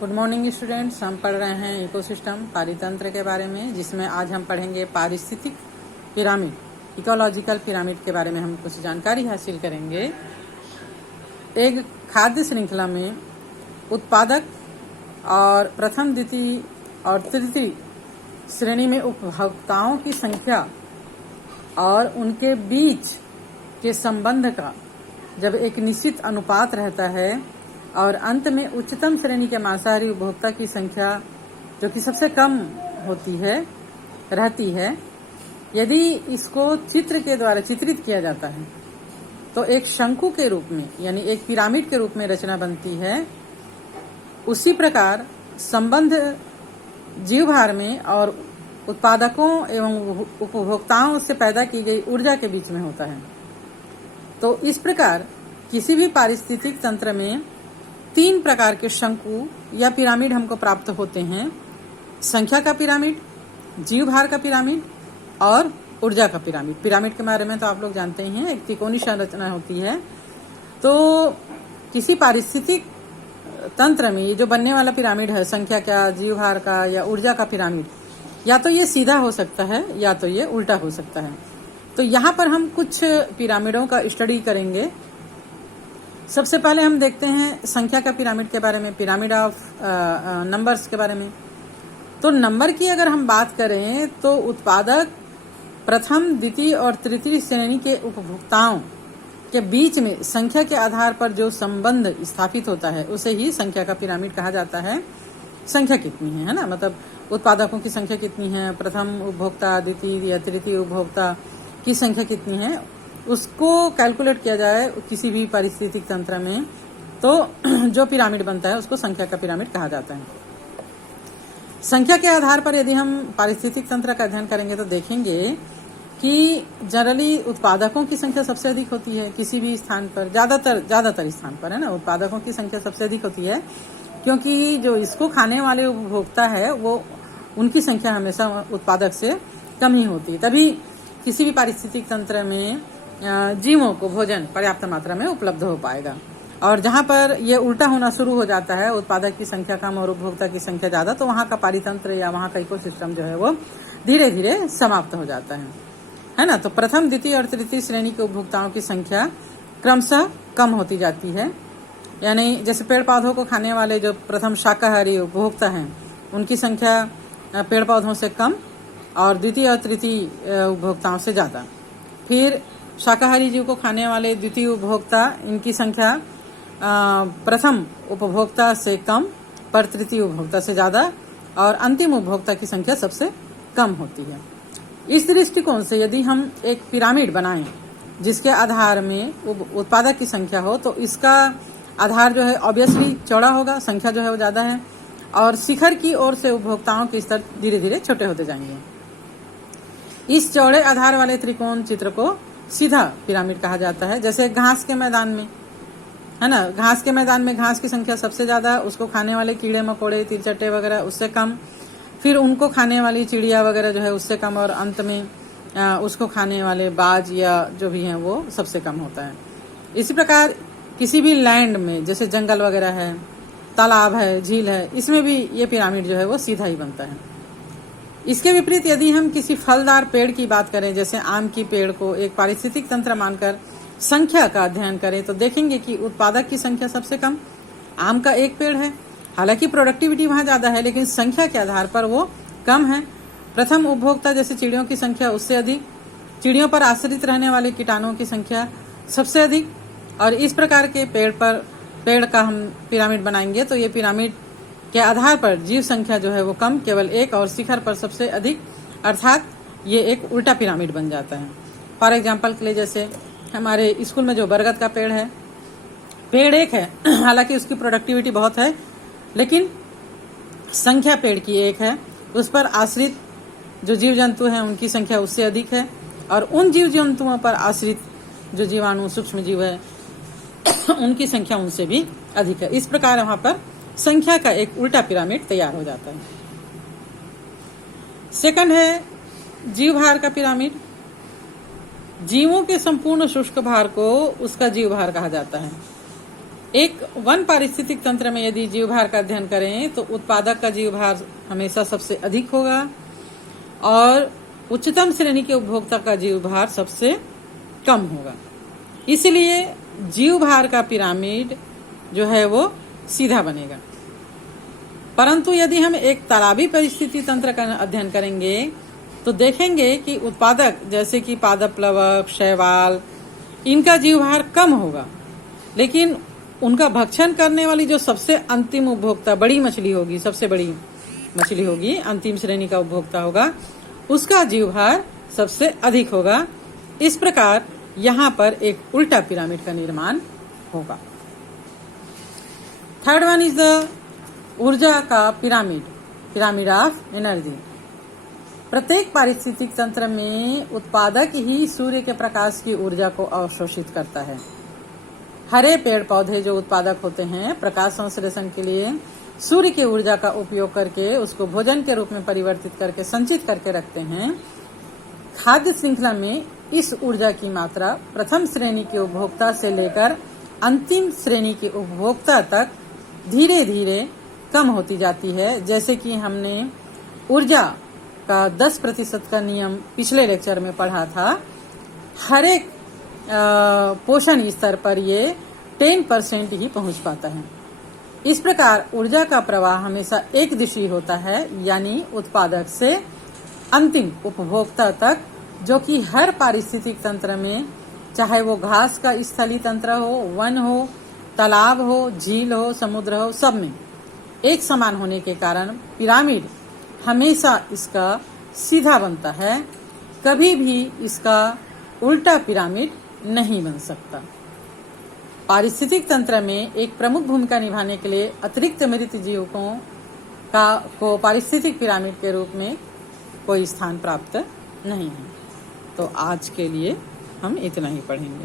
Good morning students. हम पढ़ रहे हैं इकोसिस्टम पारितंत्र के बारे में, जिसमें आज हम पढ़ेंगे पारिस्थितिक पिरामिड, इकोलॉजिकल पिरामिड के बारे में हम कुछ जानकारी हासिल करेंगे। एक खाद्य श्रृंखला में उत्पादक और प्रथम, द्वितीय और तृतीय श्रेणी में उपभोक्ताओं की संख्या और उनके बीच के संबंध का जब एक निश्चित अनुपात रहता है और अंत में उच्चतम श्रेणी के मांसाहारी उपभोक्ता की संख्या जो कि सबसे कम होती है रहती है, यदि इसको चित्र के द्वारा चित्रित किया जाता है तो एक शंकु के रूप में यानी एक पिरामिड के रूप में रचना बनती है। उसी प्रकार संबंध जीवभार में और उत्पादकों एवं उपभोक्ताओं से पैदा की गई ऊर्जा के बीच में होता है। तो इस प्रकार किसी भी पारिस्थितिक तंत्र में 3 प्रकार के शंकु या पिरामिड हमको प्राप्त होते हैं: संख्या का पिरामिड, जीवभार का पिरामिड और ऊर्जा का पिरामिड। पिरामिड के बारे में तो आप लोग जानते ही हैं, एक त्रिकोणीय संरचना होती है। तो किसी पारिस्थितिक तंत्र में ये जो बनने वाला पिरामिड है, संख्या का, जीवभार का या ऊर्जा का पिरामिड, या तो ये सीधा हो सकता है या तो ये उल्टा हो सकता है। तो यहाँ पर हम कुछ पिरामिडों का स्टडी करेंगे। सबसे पहले हम देखते हैं संख्या का पिरामिड के बारे में, पिरामिड ऑफ नंबर्स के बारे में। तो नंबर की अगर हम बात करें तो उत्पादक प्रथम, द्वितीय और तृतीय श्रेणी के उपभोक्ताओं के बीच में संख्या के आधार पर जो संबंध स्थापित होता है उसे ही संख्या का पिरामिड कहा जाता है। संख्या कितनी है ना, मतलब उत्पादकों की संख्या कितनी है, प्रथम उपभोक्ता, द्वितीय या तृतीय उपभोक्ता की संख्या कितनी है, उसको कैलकुलेट किया जाए किसी भी पारिस्थितिक तंत्र में तो जो पिरामिड बनता है उसको संख्या का पिरामिड कहा जाता है। संख्या के आधार पर यदि हम पारिस्थितिक तंत्र का अध्ययन करेंगे तो देखेंगे कि जनरली उत्पादकों की संख्या सबसे अधिक होती है किसी भी स्थान पर, ज्यादातर स्थान पर, है ना, उत्पादकों की संख्या सबसे अधिक होती है, क्योंकि जो इसको खाने वाले उपभोक्ता है वो उनकी संख्या हमेशा उत्पादक से कम ही होती है। तभी किसी भी पारिस्थितिक तंत्र में जीवों को भोजन पर्याप्त मात्रा में उपलब्ध हो पाएगा। और जहां पर ये उल्टा होना शुरू हो जाता है, उत्पादक की संख्या कम और उपभोक्ता की संख्या ज्यादा, तो वहां का पारितंत्र या वहां का इकोसिस्टम जो है वो धीरे धीरे समाप्त हो जाता है ना। तो प्रथम, द्वितीय और तृतीय श्रेणी के उपभोक्ताओं की संख्या क्रमशः कम होती जाती है। यानी जैसे पेड़ पौधों को खाने वाले जो प्रथम शाकाहारी उपभोक्ता हैं उनकी संख्या पेड़ पौधों से कम और द्वितीय और तृतीय उपभोक्ताओं से ज्यादा। फिर शाकाहारी जीव को खाने वाले द्वितीय उपभोक्ता, इनकी संख्या प्रथम उपभोक्ता से कम पर तृतीय उपभोक्ता से ज्यादा, और अंतिम उपभोक्ता की संख्या सबसे कम होती है। इस दृष्टिकोण से यदि हम एक पिरामिड बनाएं जिसके आधार में उत्पादक की संख्या हो तो इसका आधार जो है ऑब्वियसली चौड़ा होगा, संख्या जो है वो ज्यादा है, और शिखर की ओर से उपभोक्ताओं के स्तर धीरे धीरे छोटे होते जाएंगे। इस चौड़े आधार वाले त्रिकोण चित्र को सीधा पिरामिड कहा जाता है। जैसे घास के मैदान में, है ना, घास के मैदान में घास की संख्या सबसे ज्यादा, उसको खाने वाले कीड़े मकोड़े, तिलचट्टे वगैरह उससे कम, फिर उनको खाने वाली चिड़िया वगैरह जो है उससे कम, और अंत में उसको खाने वाले बाज या जो भी हैं वो सबसे कम होता है। इसी प्रकार किसी भी लैंड में जैसे जंगल वगैरह है, तालाब है, झील है, इसमें भी ये पिरामिड जो है वो सीधा ही बनता है। इसके विपरीत यदि हम किसी फलदार पेड़ की बात करें, जैसे आम की पेड़ को एक पारिस्थितिक तंत्र मानकर संख्या का अध्ययन करें तो देखेंगे कि उत्पादक की संख्या सबसे कम, आम का एक पेड़ है, हालांकि प्रोडक्टिविटी वहां ज्यादा है लेकिन संख्या के आधार पर वो कम है। प्रथम उपभोक्ता जैसे चिड़ियों की संख्या उससे अधिक, चिड़ियों पर आश्रित रहने वाले कीटाणुओं की संख्या सबसे अधिक, और इस प्रकार के पेड़ का हम पिरामिड बनाएंगे तो ये पिरामिड के आधार पर जीव संख्या जो है वो कम, केवल एक, और शिखर पर सबसे अधिक, अर्थात ये एक उल्टा पिरामिड बन जाता है। फॉर एग्जाम्पल के लिए जैसे हमारे स्कूल में जो बरगद का पेड़ है, पेड़ एक है, हालांकि उसकी प्रोडक्टिविटी बहुत है लेकिन संख्या पेड़ की एक है, उस पर आश्रित जो जीव जंतु हैं उनकी संख्या उससे अधिक है, और उन जीव जंतुओं पर आश्रित जो जीवाणु सूक्ष्म जीव है उनकी संख्या उनसे भी अधिक है। इस प्रकार वहां पर संख्या का एक उल्टा पिरामिड तैयार हो जाता है। सेकंड है जीवभार का पिरामिड। जीवों के संपूर्ण शुष्क भार को उसका जीवभार कहा जाता है। एक वन पारिस्थितिक तंत्र में यदि जीवभार का अध्ययन करें तो उत्पादक का जीवभार हमेशा सबसे अधिक होगा और उच्चतम श्रेणी के उपभोक्ता का जीवभार सबसे कम होगा। इसलिए जीवभार का पिरामिड जो है वो सीधा बनेगा। परंतु यदि हम एक तालाबी परिस्थिति तंत्र का अध्ययन करेंगे तो देखेंगे कि उत्पादक जैसे कि पादप प्लवक, शैवाल, इनका जीवभार कम होगा, लेकिन उनका भक्षण करने वाली जो सबसे अंतिम उपभोक्ता बड़ी मछली होगी, सबसे बड़ी मछली होगी, अंतिम श्रेणी का उपभोक्ता होगा, उसका जीवभार सबसे अधिक होगा। इस प्रकार यहाँ पर एक उल्टा पिरामिड का निर्माण होगा। थर्ड वन इज द ऊर्जा का पिरामिड, पिरामिड ऑफ एनर्जी। प्रत्येक पारिस्थितिक तंत्र में उत्पादक ही सूर्य के प्रकाश की ऊर्जा को अवशोषित करता है। हरे पेड़ पौधे जो उत्पादक होते हैं प्रकाश संश्लेषण के लिए सूर्य की ऊर्जा का उपयोग करके उसको भोजन के रूप में परिवर्तित करके संचित करके रखते हैं। खाद्य श्रृंखला में इस ऊर्जा की मात्रा प्रथम श्रेणी के उपभोक्ता से लेकर अंतिम श्रेणी के उपभोक्ता तक धीरे धीरे कम होती जाती है। जैसे कि हमने ऊर्जा का 10% का नियम पिछले लेक्चर में पढ़ा था। हर एक पोषण स्तर पर ये 10% ही पहुंच पाता है। इस प्रकार ऊर्जा का प्रवाह हमेशा एक दिशी होता है, यानी उत्पादक से अंतिम उपभोक्ता तक, जो कि हर पारिस्थितिक तंत्र में, चाहे वो घास का स्थलीय तंत्र हो, वन हो, तालाब हो, झील हो, समुद्र हो, सब में एक समान होने के कारण पिरामिड हमेशा इसका सीधा बनता है, कभी भी इसका उल्टा पिरामिड नहीं बन सकता। पारिस्थितिक तंत्र में एक प्रमुख भूमिका निभाने के लिए अतिरिक्त मृत जीवकों को पारिस्थितिक पिरामिड के रूप में कोई स्थान प्राप्त नहीं है। तो आज के लिए हम इतना ही पढ़ेंगे।